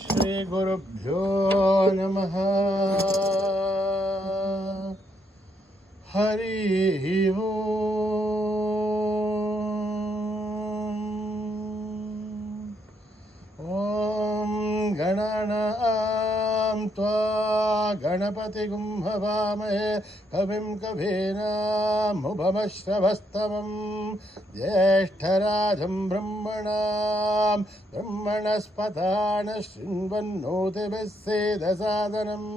श्रीगुरुभ्यो नमः। हरिः ॐ गणानां त्वा गणपतिगुं हवामहे कविं कवीनामुपमश्रवस्तमं ज्येष्ठराजं ब्रह्मणस्पतान शृण्वन्नोतिभिः सेदसादनम्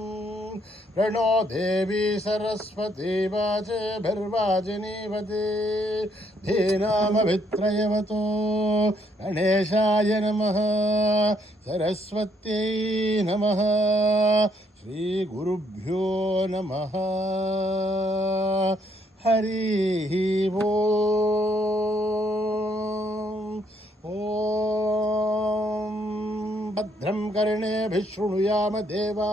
प्रणो देवी सरस्वती वाचभिर्वाचिनीवती धीनामभित्रयवतो गणेशाय नमः सरस्वत्यै नमः श्रीगुरुभ्यो नमः। हरिः ॐ भद्रं कर्णेभिः शृणुयाम देवा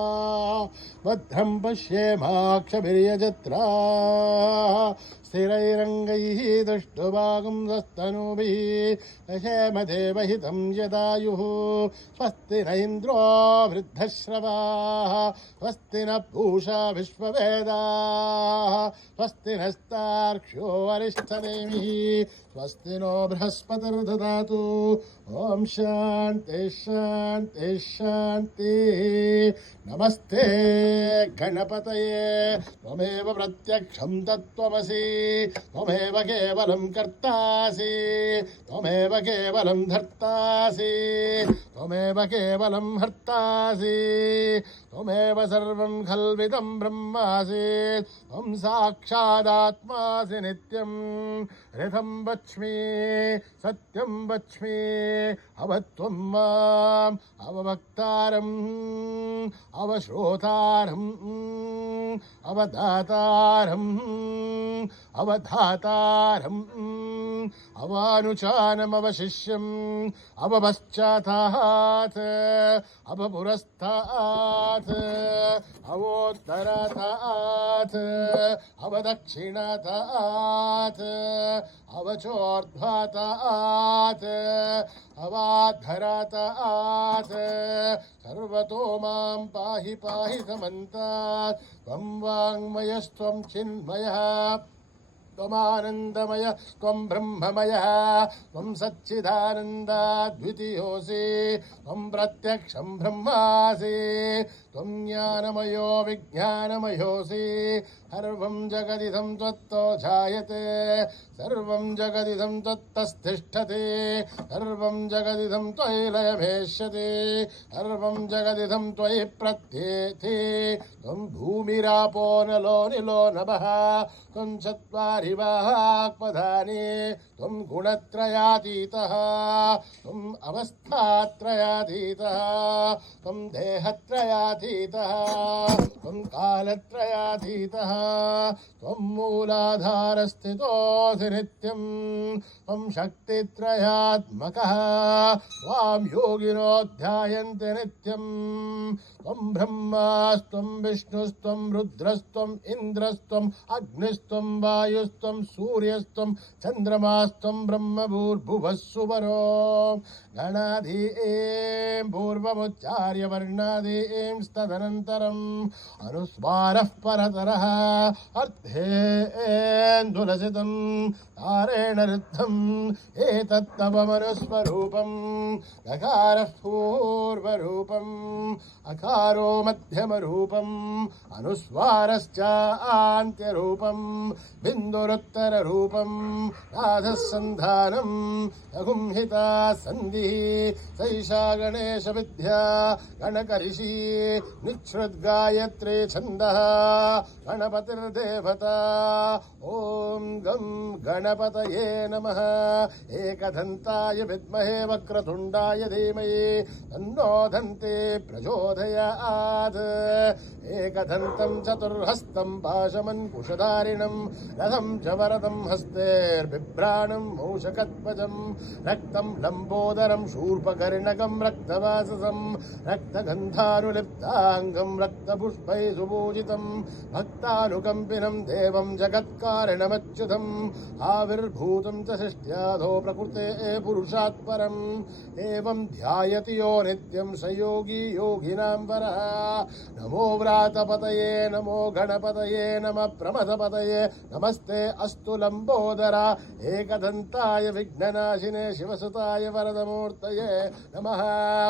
भद्रं पश्येमाक्षभिर्यजत्रा स्थिरैरङ्गैः दुष्टुवागुंसस्तनूभिः दशेमदेवहितं यदायुः स्वस्ति न इन्द्रो वृद्धश्रवाः स्वस्ति न पूषा विश्ववेदाः स्वस्ति नस्तार्क्ष्यो वरिष्ठनेमिः स्वस्ति नो बृहस्पतिर्ददातु। ॐ शान्ति शान्ति शान्ति। नमस्ते गणपतये त्वमेव प्रत्यक्षं तत्त्वमसि त्वमेव केवलं कर्तासि त्वमेव केवलं धर्तासि त्वमेव केवलं हर्तासि त्वमेव सर्वं खल्विदं ब्रह्मासि त्वं साक्षादात्मासि नित्यं ऋतं वच्मि सत्यं वच्मि अवत्वं माम् अववक्तारम् अवश्रोतारम् अवदातारम् अवधातारम् अवानुचानमवशिष्यम् अवपश्चातात् अवपुरस्तात् अवोत्तरात् अवदक्षिणातात् अवचोर्ध्वातात् अवाधरातात् सर्वतो मां पाहि पाहि समन्तात् त्वं वाङ्मयस्त्वं चिन्मयः त्वमानन्दमय त्वं ब्रह्ममयः त्वं सच्चिदानन्दाद्वितीयोऽसि त्वं प्रत्यक्षं ब्रह्मासि त्वं ज्ञानमयो विज्ञानमयोऽसि सर्वं जगदिदं त्वत्तो जायते सर्वं जगदिदं त्वत्तस्तिष्ठति सर्वं जगदिदं त्वयि लयमेष्यति सर्वं जगदिदं त्वयि प्रत्येति त्वं भूमिरापो नलो निलो नभः त्वं चत्वारि वाक्पदानि त्वं गुणत्रयातीतः त्वम् अवस्थात्रयातीतः त्वं देहत्रयातीतः त्वं कालत्रयातीतः त्वं मूलाधारस्थितोऽसि नित्यं त्वं शक्तित्रयात्मकः त्वां योगिनो ध्यायन्ति नित्यं त्वं ब्रह्मास्त्वं विष्णुस्त्वं रुद्रस्त्वं इन्द्रस्त्वम् अग्निस्त्वं वायुस्त्वं सूर्यस्त्वं चन्द्रमास्त्वं ब्रह्मभूर्भुवः सुवरो गणाधीं पूर्वमुच्चार्य वर्णादीं तदनन्तरम् अनुस्वारः परतरः अर्थेन्दुलसितं तारेण रुद्धम् एतत्तव मनुस्वरूपम् गकारः पूर्वरूपम् अकारो मध्यमरूपम् अनुस्वारश्चान्त्यरूपम् बिन्दुरुत्तररूपम् राधः सन्धानम् लघुंहिता सन्धिः सैषा गणेशविद्या गणकरिषी निच्छ्रुद्गायत्री छन्दः गणपतिर्देवता। ॐ गं गणपतये नमः। एकदन्ताय विद्महे वक्रतुण्डाय धीमहि तन्नो दन्ती प्रचोदयात्। एकदन्तं चतुर्हस्तं पाशमन्कुशधारिणं रथं च वरदं हस्तेर्बिभ्राणं मूषकध्वजं रक्तं लम्बोदरं शूर्पकर्णकं रक्तवाससं रक्तगन्धानुलिप्ताङ्गं रक्तपुष्पैः सुपूजितं भक्तानुलेपनं विश्वानुकम्पिनं देवं जगत्कारणमच्युतम् आविर्भूतं च सृष्ट्याधो प्रकृते पुरुषात् परम् एवं ध्यायति यो नित्यं स योगी योगिनां वरः नमो व्रातपतये नमो गणपतये नमः प्रमथपतये नमस्ते अस्तु लम्बोदरा एकदन्ताय विघ्ननाशिने शिवसुताय वरदमूर्तये नमः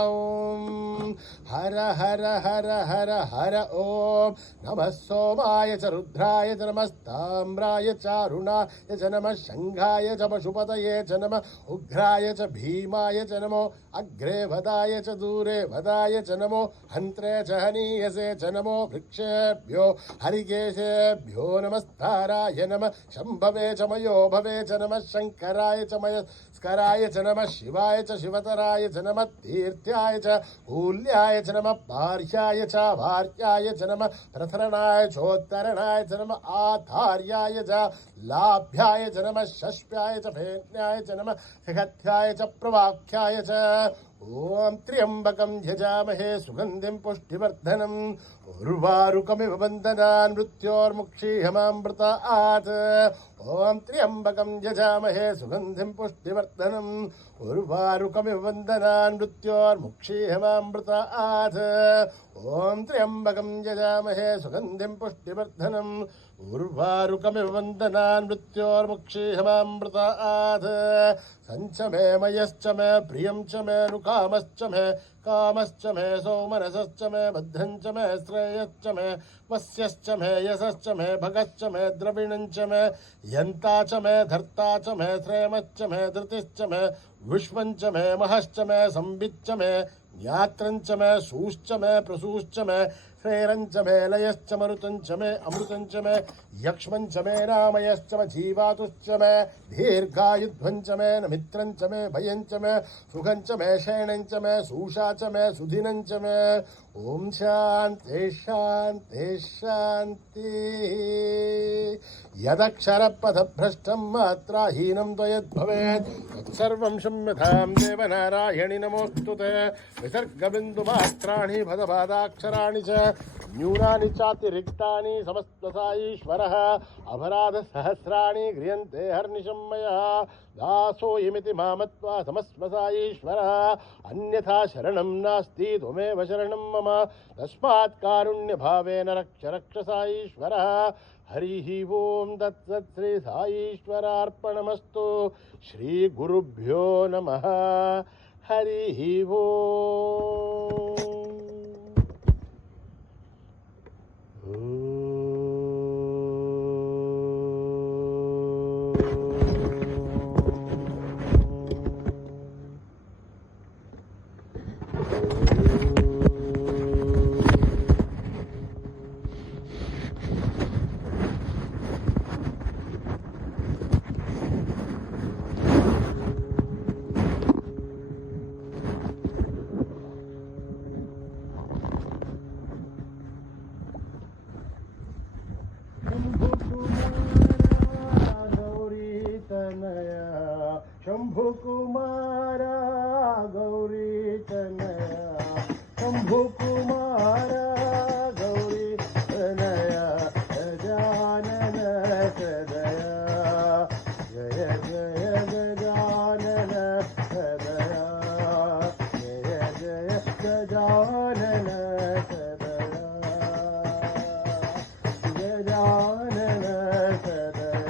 ॐ हर हर हर हर हर ॐ नमः सोमाय च रुद्राय च नमस्ताम्राय चारुणाय च नमः शङ्घाय च पशुपतये च नमः उग्राय च भीमाय च नमो अग्रे वदाय च दूरे वदाय च नमो हन्त्रे च हनीयसे च नमो वृक्षेभ्यो हरिकेशेभ्यो नमस्ताराय नमः शम्भवे च मयो भवे च नमः शङ्कराय च मयस्कराय च नमः शिवाय च शिवतराय च नमः तीर्थ्याय च कूल्याय च नमः पार्याय च भार्याय च नमः प्रथरणाय चोत्तरणाय च नमः आधार्याय च लाभ्याय च नमः शष्प्याय च फेन्याय च नमः सिहत्याय च प्रवाख्याय च ओम त्र्यंबकं यजामहे सुगंधिं पुष्टिवर्धनम् उर्वारुकमिव बन्धनान् मृत्योर्मुक्षीयमामृतात् ओम त्र्यंबकं यजामहे सुगंधिं पुष्टिवर्धनम् उर्वारुकमिव बन्धनान् मृत्योर्मुक्षीयमामृतात् ओम त्र्यंबकं यजामहे सुगंधिं पुष्टिवर्धनम् उर्वारुकमिव बन्धनान् मृत्योर्मुक्षीयमामृतात् सञ्च मे मयश्च मे प्रियं च मे नुकामश्च मे कामश्च मे सौमनसश्च मे भद्रञ्च मे श्रेयश्च मे वस्यश्च मे यशश्च मे भगश्च मे द्रविणञ्च मे यन्ता च मे धर्ता च मे श्रेमश्च मे धृतिश्च मे विश्वञ्च मे महश्च मे संविच्च मे ज्ञात्रञ्च मे सूश्च मे प्रसूश्च मे श्रेरञ्च मे लयश्च मरुतञ्च मे अमृतञ्च मे यक्ष्मञ्च मे नामयश्च मे जीवातुश्च मे दीर्घायुध्वञ्च मे नमित्रञ्च मे भयञ्च मे सुखञ्च मे शयनञ्च मे सूषा च मे सुधिनञ्च मे ॐ शान्ति शान्ति शान्ति यदक्षरपथभ्रष्टं मात्राहीनं त्वयद्भवेत् तत्सर्वं क्षम्यतां देवनारायणि नमोऽस्तु ते विसर्गबिन्दुमात्राणि पदपादाक्षराणि च न्यूनानि चातिरिक्तानि समस्तसाईश्वरः अपराधसहस्राणि क्रियन्ते हर्निशं मया दासोऽयमिति मामत्वा समस्मसाईश्वरः अन्यथा शरणं नास्ति त्वमेव शरणं मम तस्मात् कारुण्यभावेन रक्ष रक्ष साईश्वरः हरिः ओं तत्सत् श्री साईश्वरार्पणमस्तु श्री गुरुभ्यो नमः हरिः ओं शंभु कुमारा गौरी तनया शंभु कुमारा गौरी तनया गजानन सदया जय जय गजानन सदया जय जय गजानन सदया गजानन सदया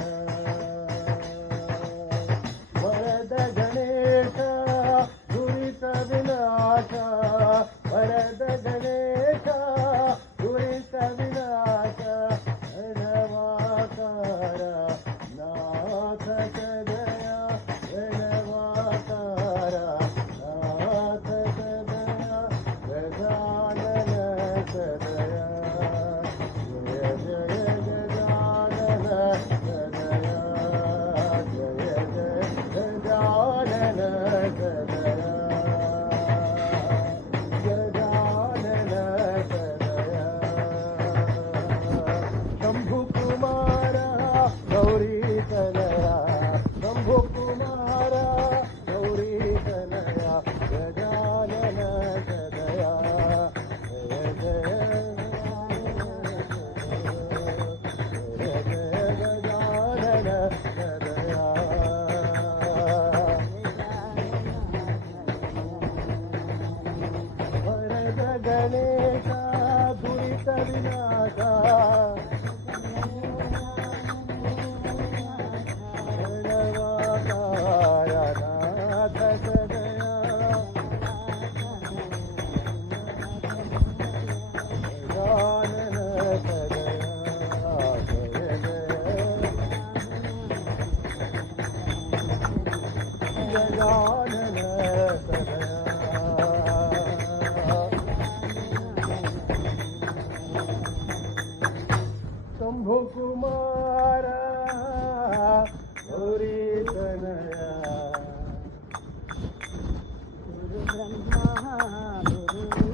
गजानन शंभु कुमार गौरी तनया गुरु ब्रह्मा गुरु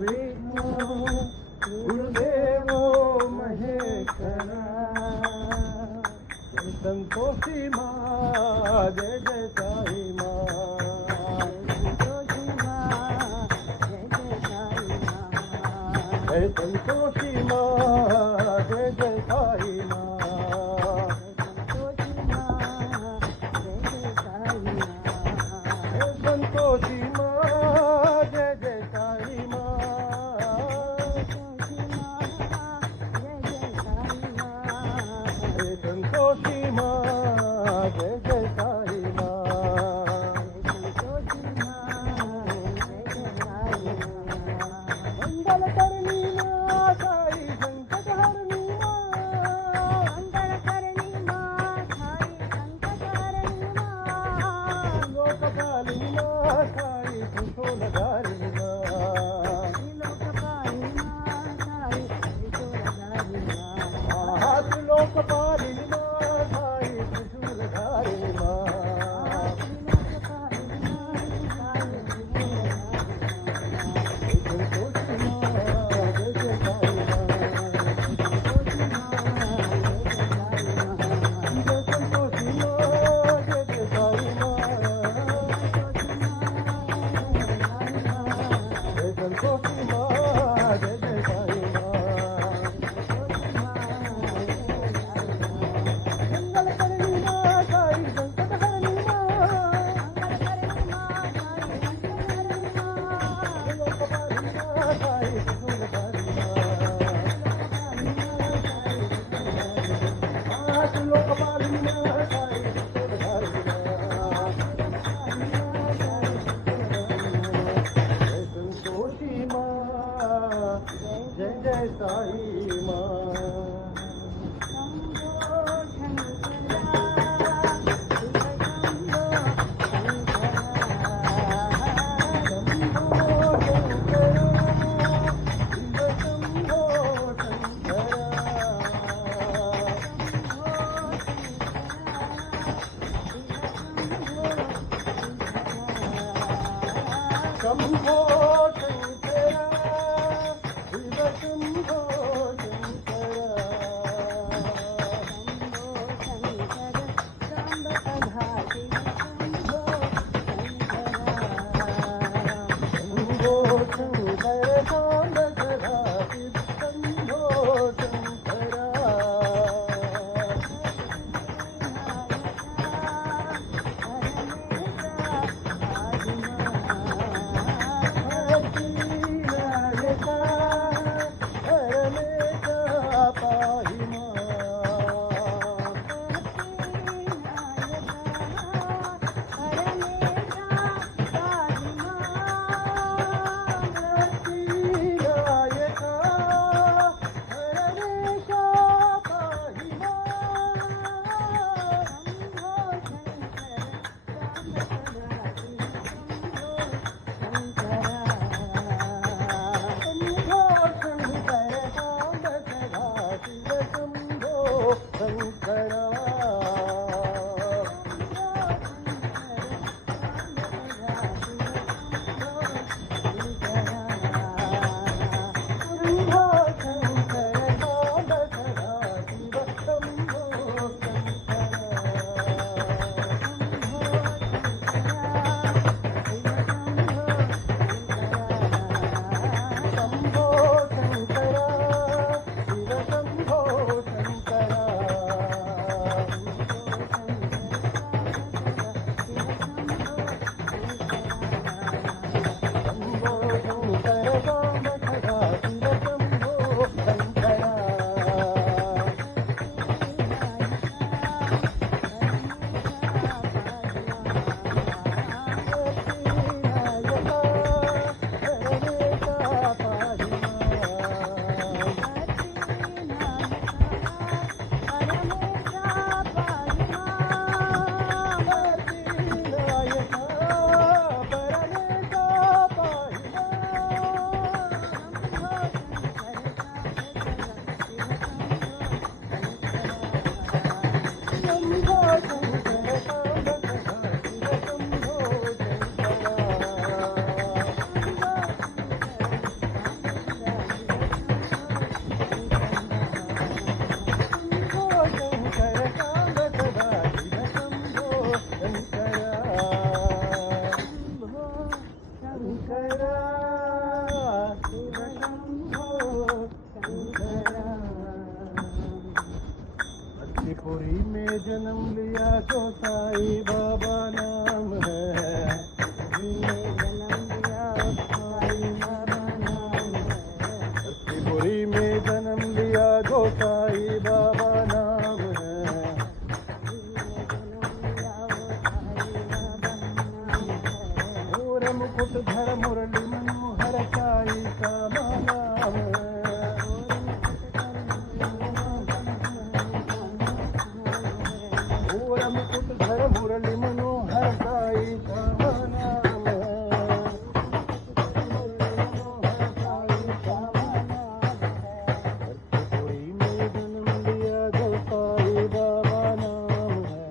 विष्णु गुरु गुरुदेवो महेश्वरा संतोषी माँ जय जय साई माँ जय संतोषी माँ जय जय साई माँ संतोषी माँ जय जय साई माँ संतोषी माँ जय जय साई माँ मंगल करनी माँ साई संकट हरनी माँ मंगल करनी माँ साई संकट हरनी माँ लोकपालिनी माँ साई त्रिशूलधारिणी माँ लोकपालिनी माँ साई त्रिशूलधारिणी माँ लोकपालिनी माँ साई मा शंभो शंकरा शिव शंभो पुरी में जन्म लिया तो साई बाबा नाम है। पुरी में जन्म लिया जो साई बाबा नाम है। और मुकुट धर मुरली मनोहर साई का नाम है। मुरली मनोहर साई का नाम है। पुरी में जन्म लिया जो साई बाबा नाम है।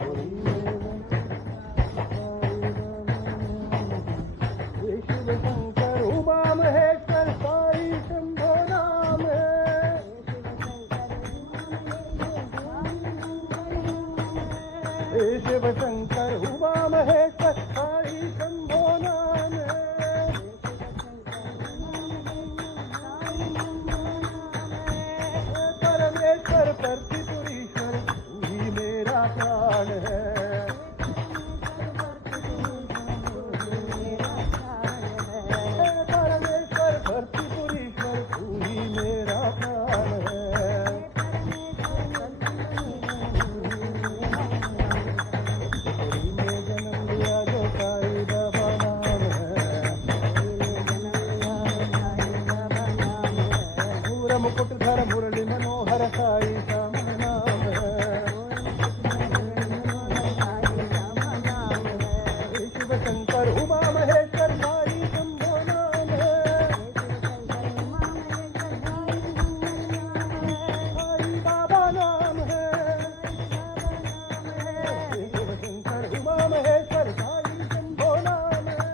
पुरी में शिव शंकर उमा महेश्वर साई शंभो नाम है। शिव शंकर उमा महेश्वर साई शंभो नाम है। परमेश्वर परतिपुरीश्वर तू ही मेरा प्राण है। परमेश्वर परतिपुरीश्वर तू ही मेरा प्राण है। हर मुरली मनोहर साई श्याम नाम है। शिव शंकर उमा महेश्वर साई शंभो नाम है। साई बाबा नाम है। शिव शंकर उमा महेश्वर साई शंभो नाम है।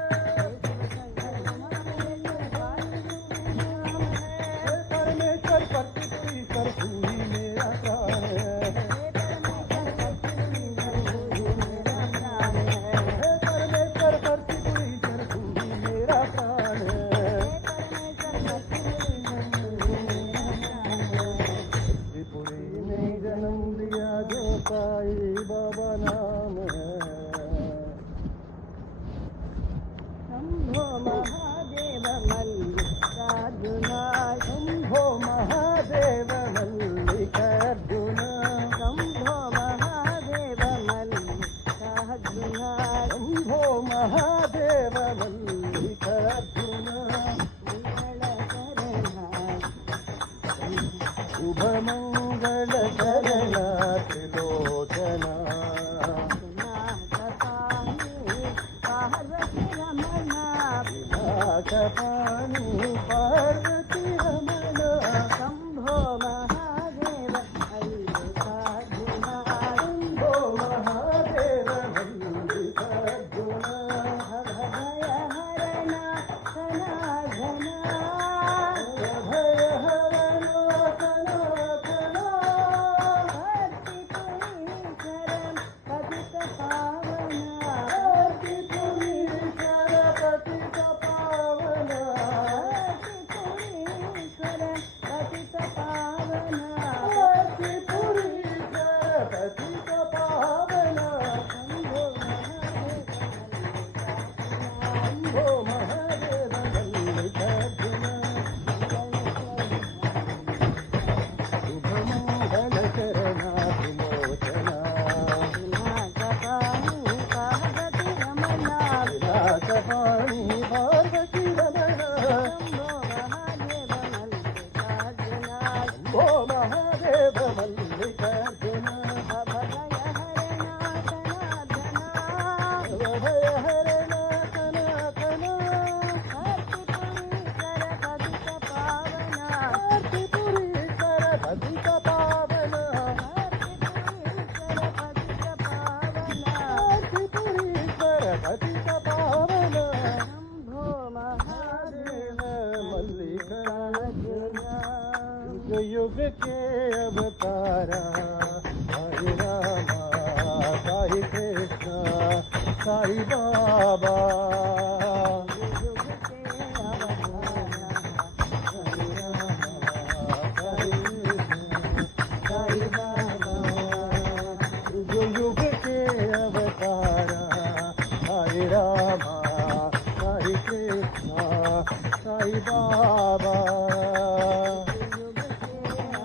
परमेश्वर परमेश्वर तू ही मेरा प्राण है। परमेश्वर परमेश्वर तू ही मेरा प्राण है। त्रिपुरी ने जन्म दिया जो साई बाबा नाम है। शंभो महादेव मल्लिकार्जुना शंभो महादेव मल्लिकार्जुना। शंभो महादेव मल्लिकार्जुना शंभो महादेव मल्लिकार्जुना। मंगल करणा शुभ मंगल करणा त्रिलोचना। पार्वती रमणा विनाशपाणि पार्वती रमणा। शंभो महादेव मल्लिकार्जुना शंभो महादेव मल्लिकार्जुना। भय हरणा सनाधना भय हरणा सनातना। भक्तिपुरीश्वरं पतित पावना भक्तिपुरीश्वर पतित पावना। भक्तिपुरीश्वरं पतित पावना भक्तिपुरीश्वर पतित पावना। शंभो महादेव शंभो महादेव मल्लिकार्जुना। शुभ मंगल करणा त्रिलोचना। विनाशकानि पार्वती रमणा विलासपाणि पार्वती रमणा। शंभो महादेव मल्लिकार्जुना शंभो महादेव मल्लिकार्जुना। भय हरणा सनातना भक्तिपुरीश्वर पतित पावना। भक्तिपुरीश्वर पतित पावना। शंभो महादेव मल्लिकार्जुना। युग युग के अवतारा साई रामा साई कृष्ण साई बाबा। युग के अवतारा साई रामा साई कृष्ण साई बाबा। युग युग के अवतारा साई रामा साई कृष्ण साई बाबा। युग के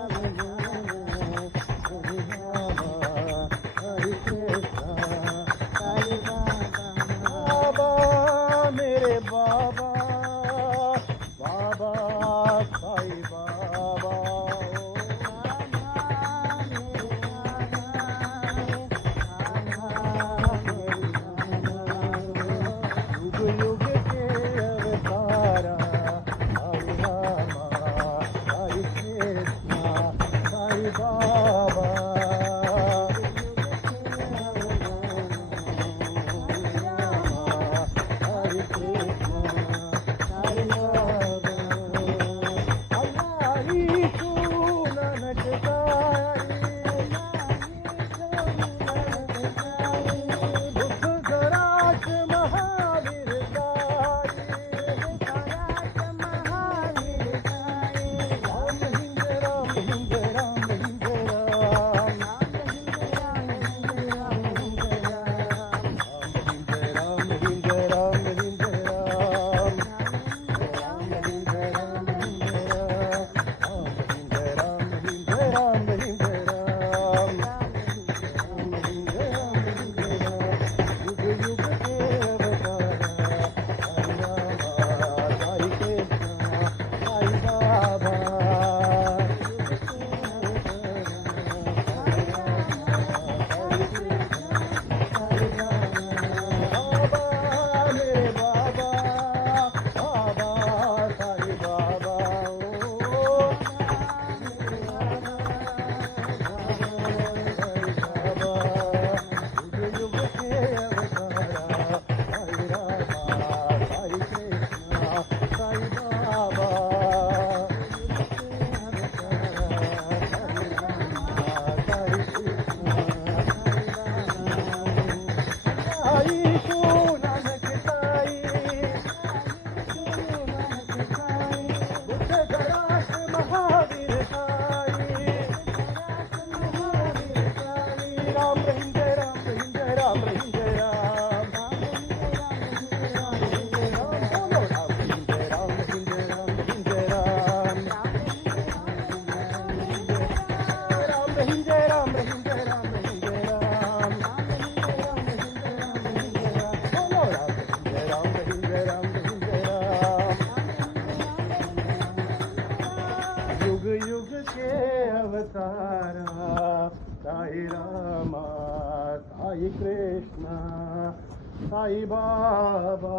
अवतारा हरे कृष्ण साई बाबा बाबा सारा साई रामा साई कृष्ण साई बाबा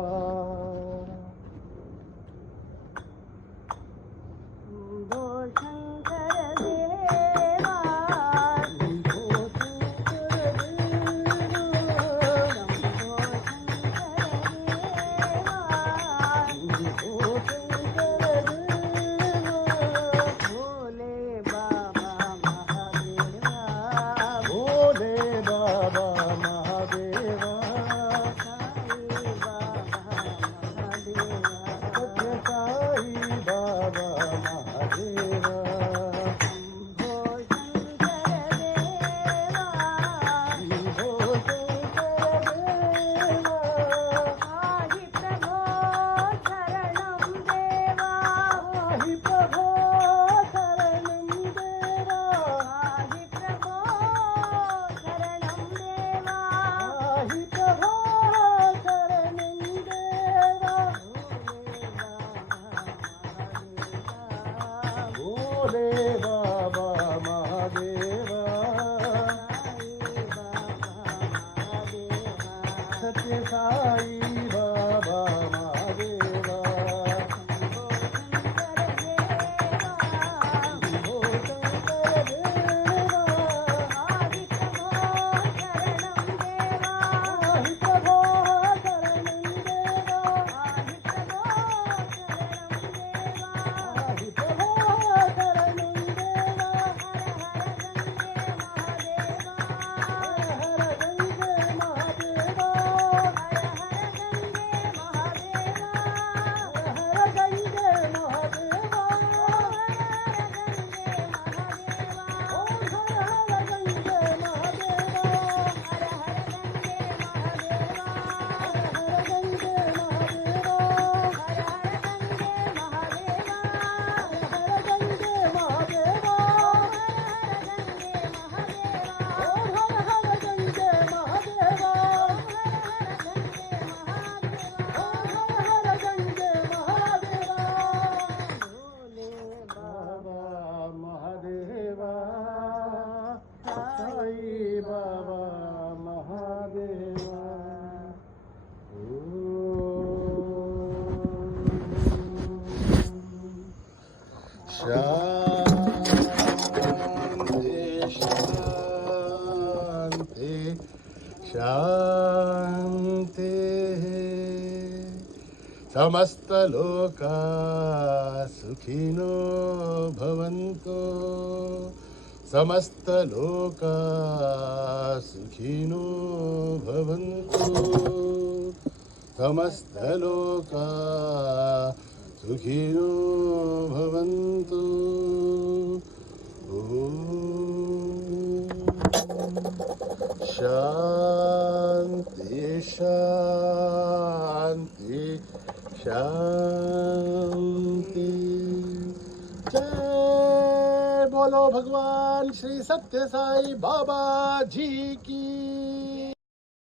शंभो शंकर देवा शंभो शंकर देवा शंभो शंकर देवा भोले बाबा महादेवा भोले बाबा महादेवा साई बाबा महादेवा सत्य साई बाबा महादेवा शंभो शंकर देवा शंभो शंकर देवा आहि प्रभो शरणं देवा पाहि प्रभो शरणं देवा आहि प्रभो शरणं देवा पाहि प्रभो शरणं देवा भोले बाबा महादेवा सत्य साई बाबा महादेवा शंभो शंकर देवा पाहि प्रभो शरणं देवा पाहि प्रभो शरणं देवा हर गंगे महादेवा हर गंगे महादेवा ओम हर गंगे महादेवा हर गंगे महादेवा हर गंगे महादेवा ओम हर गंगे महादेवा ओम हर गंगे महादेवा बाबा महादेवा साई बाबा महादेवा शांति शांति शांति समस्त लोका सुखिनो भवन्तु समस्त लोका सुखिनो भवन्तु समस्त लोका सुखिनो भवन्तु ॐ शांति शांति शांति जय बोलो भगवान श्री सत्य साई बाबा जी की